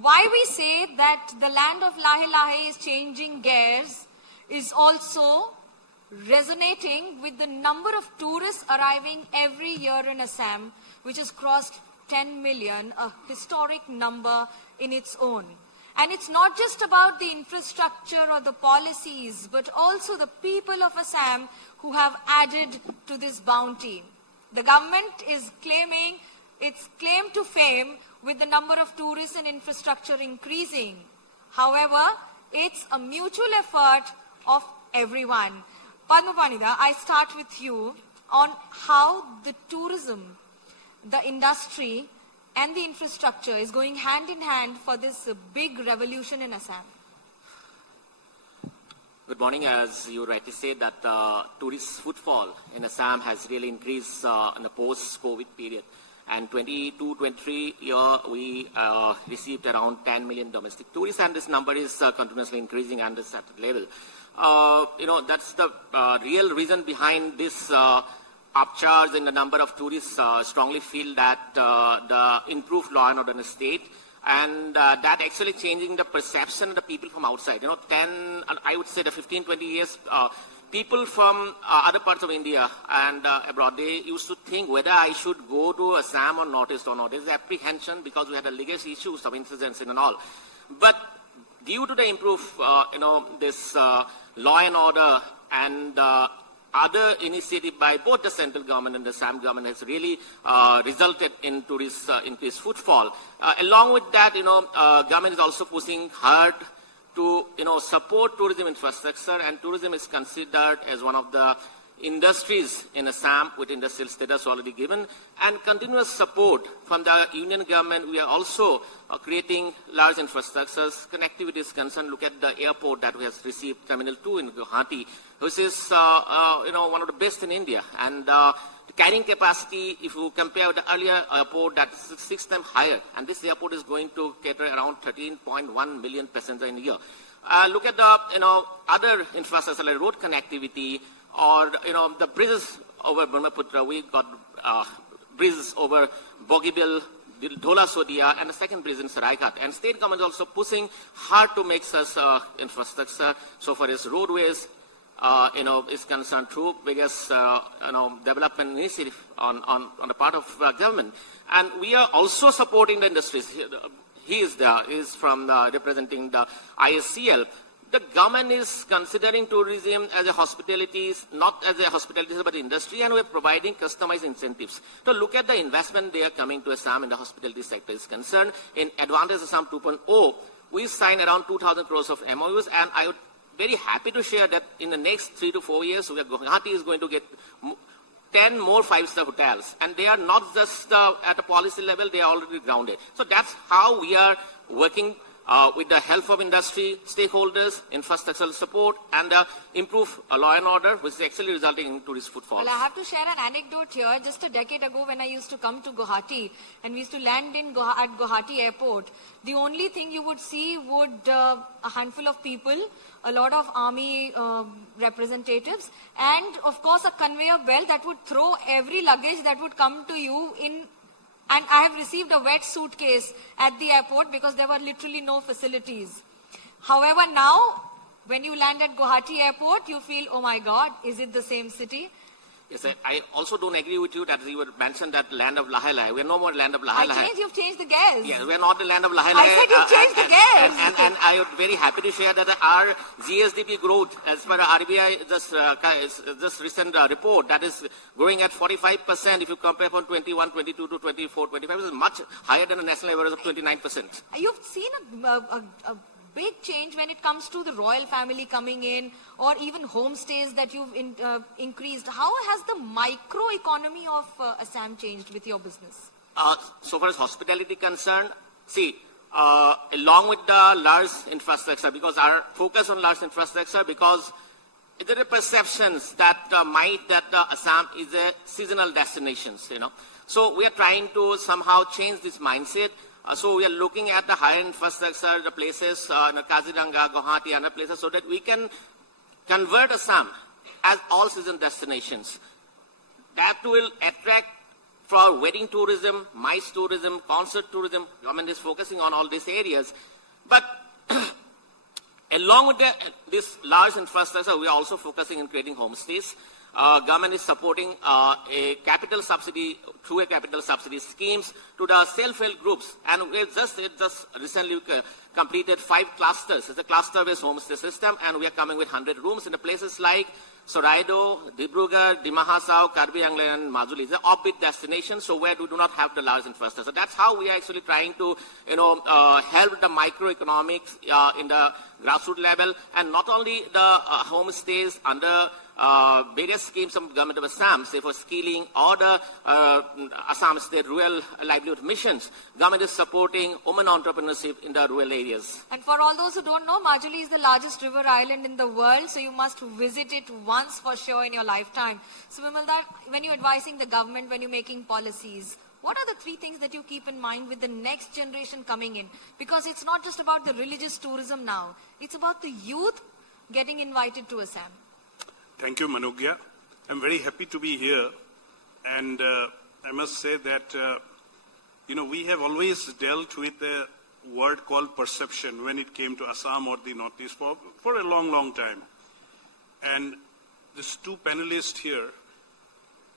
why we say that the land of Lahe Lahe is changing gears is also resonating with the number of tourists arriving every year in Assam, which has crossed 10 million, a historic number in its own. And it's not just about the infrastructure or the policies, but also the people of Assam who have added to this bounty. The government is claiming its claim to fame with the number of tourists and infrastructure increasing. However, it's a mutual effort of everyone. Padma Panida, I start with you on how the tourism, the industry, and the infrastructure is going hand in hand for this big revolution in Assam. Good morning. As you rightly said, that tourist footfall in Assam has really increased in the post-COVID period. And 22-23 year, we received around 10 million domestic tourists, and this number is continuously increasing at this level. That's the real reason behind this upcharge in the number of tourists. Strongly feel that the improved law and order in the state, and that actually changing the perception of the people from outside. I would say the 15-20 years, people from other parts of India and abroad, they used to think whether I should go to Assam or Northeast or not. There's apprehension because we had a legacy issues of incidents and all. But due to the improved, this law and order and other initiative by both the central government and the Assam government has really resulted in tourist increased footfall. Along with that, government is also pushing hard to support tourism infrastructure, and tourism is considered as one of the industries in Assam with industrial status already given, and continuous support from the union government. We are also creating large infrastructures. Connectivity is concerned. Look at the airport that we have received, Terminal 2 in Guwahati, which is one of the best in India. And the carrying capacity, if you compare with the earlier airport, that is 6 times higher. And this airport is going to cater around 13.1 million passengers in a year. Look at the other infrastructure like road connectivity, or the bridges over Brahmaputra. We got bridges over Bogibeel, Dhola Sodia, and the second bridge in Saraighat. And state government is also pushing hard to make such infrastructure. So far as roadways, is concerned through biggest development initiative on the part of government. And we are also supporting the industries. He is from representing the ISCL. The government is considering tourism as a hospitality, not as a hospitality, but industry, and we are providing customized incentives. So look at the investment they are coming to Assam in the hospitality sector is concerned. In Advantage Assam 2.0, we signed around 2,000 crores of MOUs, and I would very happy to share that in the next 3 to 4 years, Guwahati is going to get 10 more 5-star hotels. And they are not just at a policy level, they are already grounded. So that's how we are working with the help of industry, stakeholders, infrastructural support, and improve law and order, which is actually resulting in tourist footfall. Well, I have to share an anecdote here. Just a decade ago, when I used to come to Guwahati, and we used to land at Guwahati airport, the only thing you would see would a handful of people, a lot of army representatives, and of course a conveyor belt that would throw every luggage that would come to you in. And I have received a wet suitcase at the airport because there were literally no facilities. However, now, when you land at Guwahati airport, you feel, oh my God, is it the same city? Yes, I also don't agree with you that you mentioned that land of Lahe Lahe. We are no more land of Lahe Lahe. You've changed the gears. Yes, we are not the land of Lahe Lahe. I said you've changed the gears. And I am very happy to share that our GSDP growth, as per RBI just recent report, that is growing at 45%. If you compare from 21, 22 to 24, 25, is much higher than the national average of 29%. You've seen a big change when it comes to the royal family coming in, or even homestays that you've increased. How has the microeconomy of Assam changed with your business? So far as hospitality concerned, see, along with the large infrastructure, because our focus on large infrastructure, because there are perceptions that Assam is a seasonal destination, So we are trying to somehow change this mindset. So we are looking at the higher infrastructure, the places, Kaziranga, Guwahati, and other places, so that we can convert Assam as all-season destinations. That will attract for wedding tourism, MICE tourism, concert tourism. Government is focusing on all these areas. But along with this large infrastructure, we are also focusing on creating homestays. Government is supporting a capital subsidy through a capital subsidy schemes to the self-help groups, and it just recently completed 5 clusters. It's a cluster-based homestay system, and we are coming with 100 rooms in the places like Soraido, Dibrugarh, Dima Hasao, Karbi Anglai, and Majuli. It's an offbeat destination, so where we do not have the large infrastructure. So that's how we are actually trying to, help the microeconomics in the grassroots level, and not only the homestays under various schemes of government of Assam, say for skilling or the Assam State Rural Livelihood Missions. Government is supporting women entrepreneurship in the rural areas. And for all those who don't know, Majuli is the largest river island in the world, so you must visit it once for sure in your lifetime. So Vimalda, when you're advising the government, when you're making policies, what are the 3 things that you keep in mind with the next generation coming in? Because it's not just about the religious tourism now. It's about the youth getting invited to Assam. Thank you, Manogya. I'm very happy to be here. And I must say that, we have always dealt with a word called perception when it came to Assam or the Northeast for a long, long time. And these 2 panelists here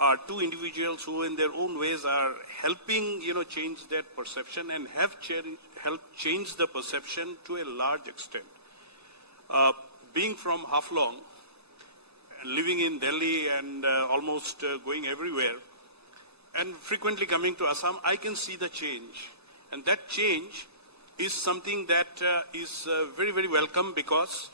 are 2 individuals who in their own ways are helping, change that perception and have helped change the perception to a large extent. Being from Haflong, living in Delhi and almost going everywhere, and frequently coming to Assam, I can see the change. And that change is something that is very, very welcome because,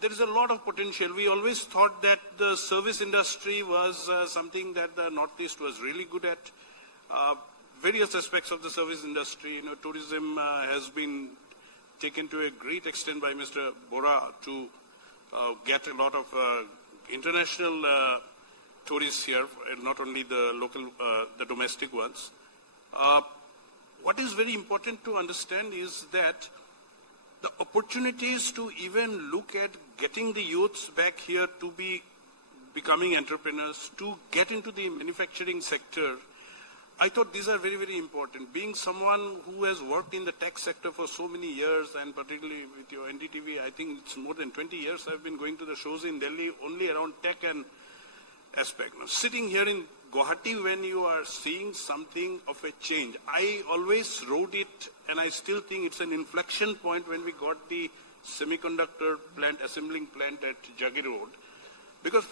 there is a lot of potential. We always thought that the service industry was something that the Northeast was really good at. Various aspects of the service industry, tourism has been taken to a great extent by Mr. Bora to get a lot of international tourists here, not only the local, the domestic ones. What is very important to understand is that the opportunities to even look at getting the youths back here to be becoming entrepreneurs, to get into the manufacturing sector, I thought these are very, very important. Being someone who has worked in the tech sector for so many years, and particularly with your NDTV, I think it's more than 20 years I've been going to the shows in Delhi only around tech and aspect. Now, sitting here in Guwahati, when you are seeing something of a change, I always wrote it, and I still think it's an inflection point when we got the semiconductor plant, assembling plant at Jagir Road, because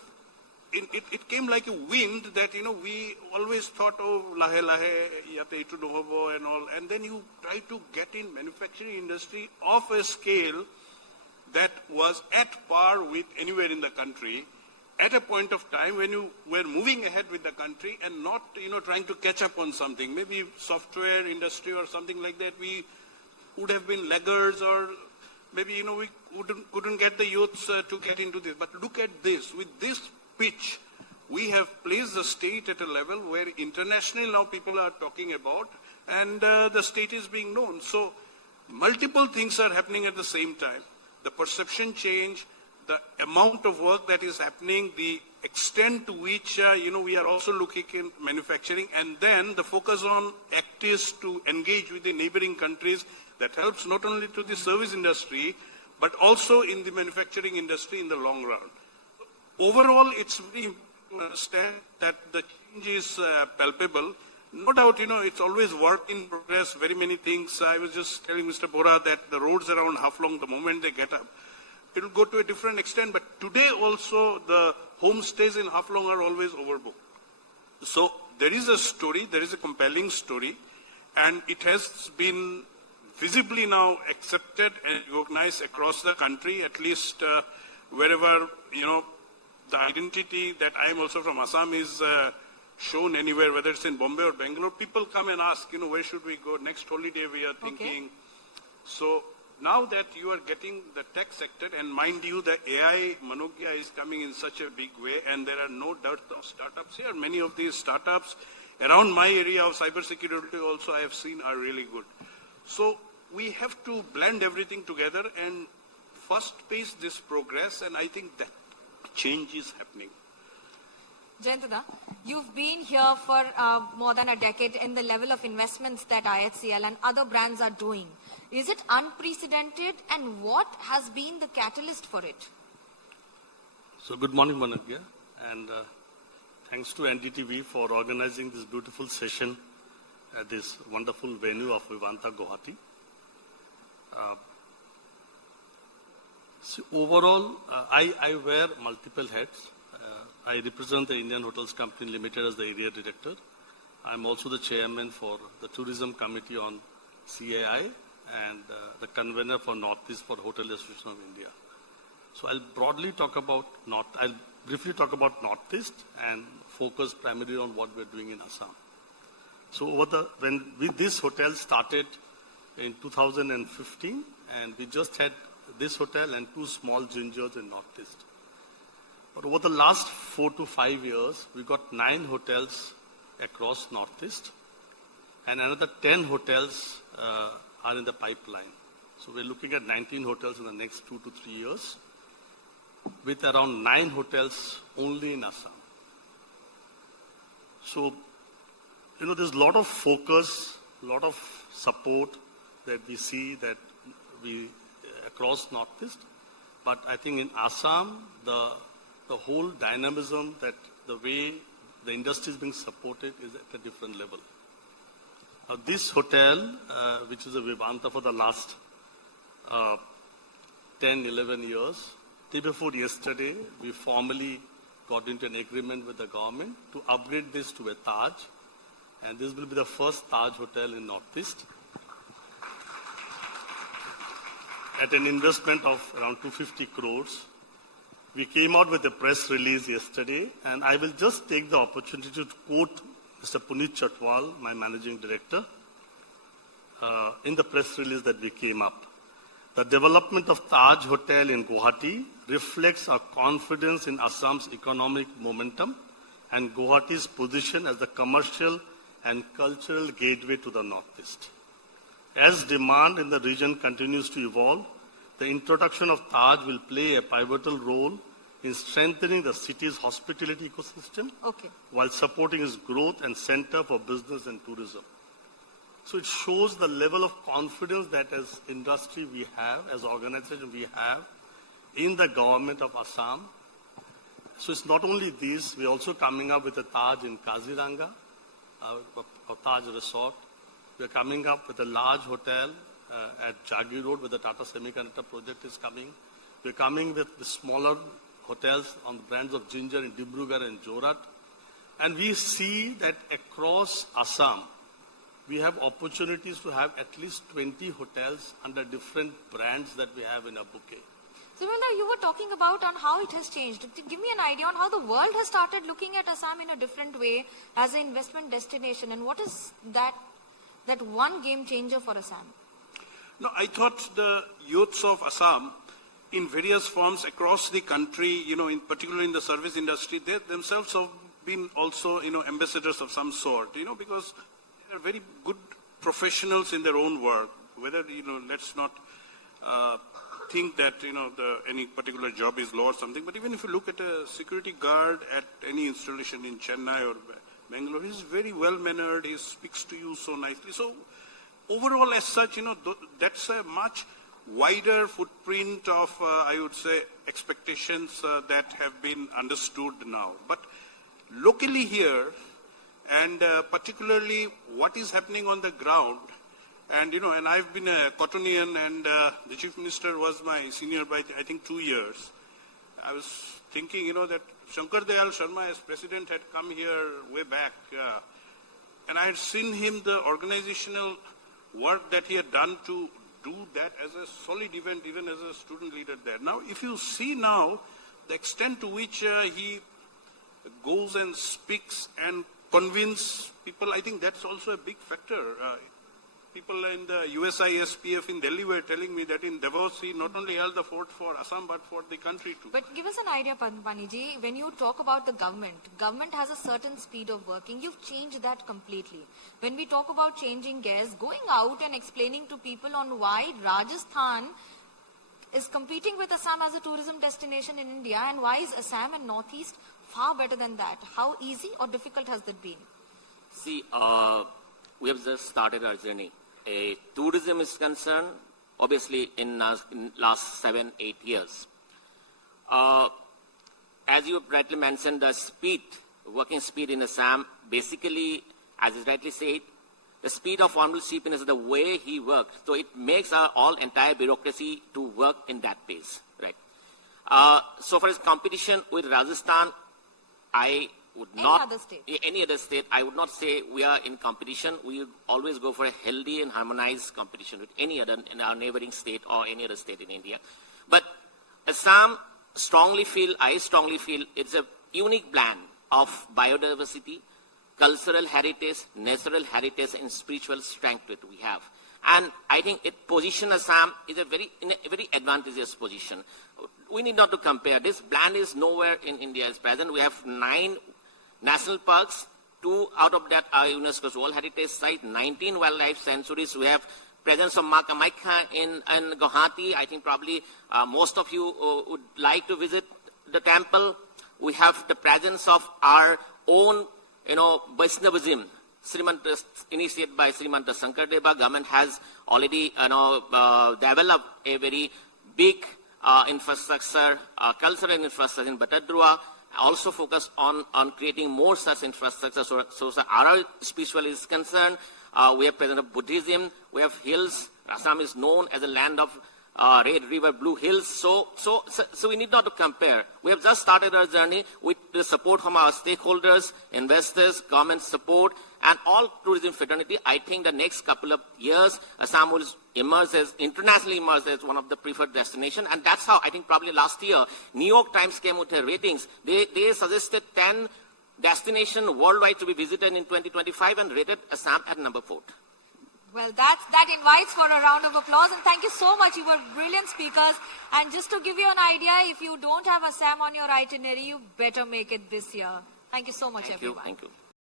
it came like a wind that, we always thought, oh, lahe lahe, yate itu nohobo and all. And then you try to get in manufacturing industry of a scale that was at par with anywhere in the country at a point of time when you were moving ahead with the country and not, trying to catch up on something. Maybe software industry or something like that, we would have been laggards, or maybe, we couldn't get the youths to get into this. But look at this. With this pitch, we have placed the state at a level where internationally now people are talking about, and the state is being known. So multiple things are happening at the same time. The perception change, the amount of work that is happening, the extent to which, we are also looking in manufacturing, and then the focus on activists to engage with the neighboring countries that helps not only to the service industry, but also in the manufacturing industry in the long run. Overall, it's very important to understand that the change is palpable. No doubt, it's always work in progress, very many things. I was just telling Mr. Bora that the roads around Haflong, the moment they get up, it will go to a different extent. But today also, the homestays in Haflong are always overbooked. So there is a story, there is a compelling story, and it has been visibly now accepted and recognized across the country, at least wherever, the identity that I am also from Assam is shown anywhere, whether it's in Bombay or Bangalore. People come and ask, where should we go? Next holiday we are thinking. Okay. So now that you are getting the tech sector, and mind you, the AI, Manogya, is coming in such a big way, and there are no doubt of startups here. Many of these startups around my area of cybersecurity also I have seen are really good. So we have to blend everything together and first pace this progress, and I think that change is happening. Jayantada, you've been here for more than a decade in the level of investments that IHCL and other brands are doing. Is it unprecedented, and what has been the catalyst for it? So good morning, Managya, and thanks to NDTV for organizing this beautiful session at this wonderful venue of Vivanta Guwahati. So overall, I wear multiple hats. I represent the Indian Hotels Company Limited as the area director. I'm also the chairman for the Tourism Committee on CAI and the convener for Northeast for Hotel Association of India. So I'll briefly talk about Northeast and focus primarily on what we're doing in Assam. So this hotel started in 2015, and we just had this hotel and 2 small gingers in Northeast. But over the last 4 to 5 years, we got 9 hotels across Northeast, and another 10 hotels are in the pipeline. So we're looking at 19 hotels in the next 2 to 3 years, with around 9 hotels only in Assam. So, there's a lot of focus, a lot of support that we see that we across Northeast. But I think in Assam, the whole dynamism, that the way the industry is being supported is at a different level. Now, this hotel, which is a Vivanta for the last 10, 11 years, day before yesterday, we formally got into an agreement with the government to upgrade this to a Taj. And this will be the first Taj hotel in Northeast at an investment of around 250 crores. We came out with a press release yesterday, and I will just take the opportunity to quote Mr. Puneet Chhatwal, my managing director, in the press release that we came up. The development of Taj Hotel in Guwahati reflects our confidence in Assam's economic momentum and Guwahati's position as the commercial and cultural gateway to the Northeast. As demand in the region continues to evolve, the introduction of Taj will play a pivotal role in strengthening the city's hospitality ecosystem while supporting its growth and center for business and tourism. So it shows the level of confidence that as industry we have, as organization we have in the government of Assam. So it's not only this, we're also coming up with a Taj in Kaziranga, a Taj Resort. We're coming up with a large hotel at Jagir Road, where the Tata Semiconductor project is coming. We're coming with the smaller hotels on the brands of Ginger in Dibrugarh and Jorat. And we see that across Assam, we have opportunities to have at least 20 hotels under different brands that we have in a bouquet. So, you were talking about on how it has changed. Give me an idea on how the world has started looking at Assam in a different way as an investment destination, and what is that one game changer for Assam? No, I thought the youths of Assam, in various forms across the country, in particular in the service industry, they themselves have been also, ambassadors of some sort, because they are very good professionals in their own work. Whether, let's not think that, any particular job is low or something, but even if you look at a security guard at any installation in Chennai or Bangalore, he's very well-mannered, he speaks to you so nicely. So, overall, as such, that's a much wider footprint of, I would say, expectations that have been understood now. But locally here, and particularly what is happening on the ground, and, and I've been a Cottonian, and the Chief Minister was my senior by, I think, 2 years. I was thinking, that Shankar Dayal Sharma as president had come here way back, and I had seen him, the organizational work that he had done to do that as a solid event, even as a student leader there. Now, if you see now the extent to which he goes and speaks and convinces people, I think that's also a big factor. People in the USI SPF in Delhi were telling me that in Davos he not only held the fort for Assam but for the country too. But give us an idea, Paniji, when you talk about the government has a certain speed of working. You've changed that completely. When we talk about changing gears, going out and explaining to people on why Rajasthan is competing with Assam as a tourism destination in India and why is Assam and Northeast far better than that. How easy or difficult has that been? See, we have just started our journey. Tourism is concerned, obviously, in last 7-8 years. As you rightly mentioned, the speed, working speed in Assam, basically, as is rightly said, the speed of Honorable Chief Minister, the way he worked, so it makes our all entire bureaucracy to work in that pace, right? So for his competition with Rajasthan, I would not... Any other state, I would not say we are in competition. We would always go for a healthy and harmonized competition with any other, in our neighboring state or any other state in India. But Assam, I strongly feel it's a unique blend of biodiversity, cultural heritage, natural heritage, and spiritual strength that we have. And I think it positions Assam in a very advantageous position. We need not to compare. This blend is nowhere in India at present. We have 9 national parks. 2 out of that are UNESCO's World Heritage Site, 19 wildlife sanctuaries. We have presence of Ma Kamakya in Guwahati. I think probably most of you would like to visit the temple. We have the presence of our own, Vaishnavism, initiated by Srimanta Shankardeva. Government has already, developed a very big infrastructure, cultural infrastructure in Batadrua. Also focus on creating more such infrastructure. So our spiritual is concerned. We have presence of Buddhism. We have hills. Assam is known as a land of Red River, Blue Hills. So we need not to compare. We have just started our journey with the support from our stakeholders, investors, government support, and all tourism fraternity. I think the next couple of years, Assam will internationally emerge as one of the preferred destinations. And that's how I think probably last year, New York Times came with their ratings. They suggested 10 destinations worldwide to be visited in 2025 and rated Assam at number 4. Well, that invites for a round of applause. And thank you so much. You were brilliant speakers. And just to give you an idea, if you don't have Assam on your itinerary, you better make it this year. Thank you so much, everyone. Thank you.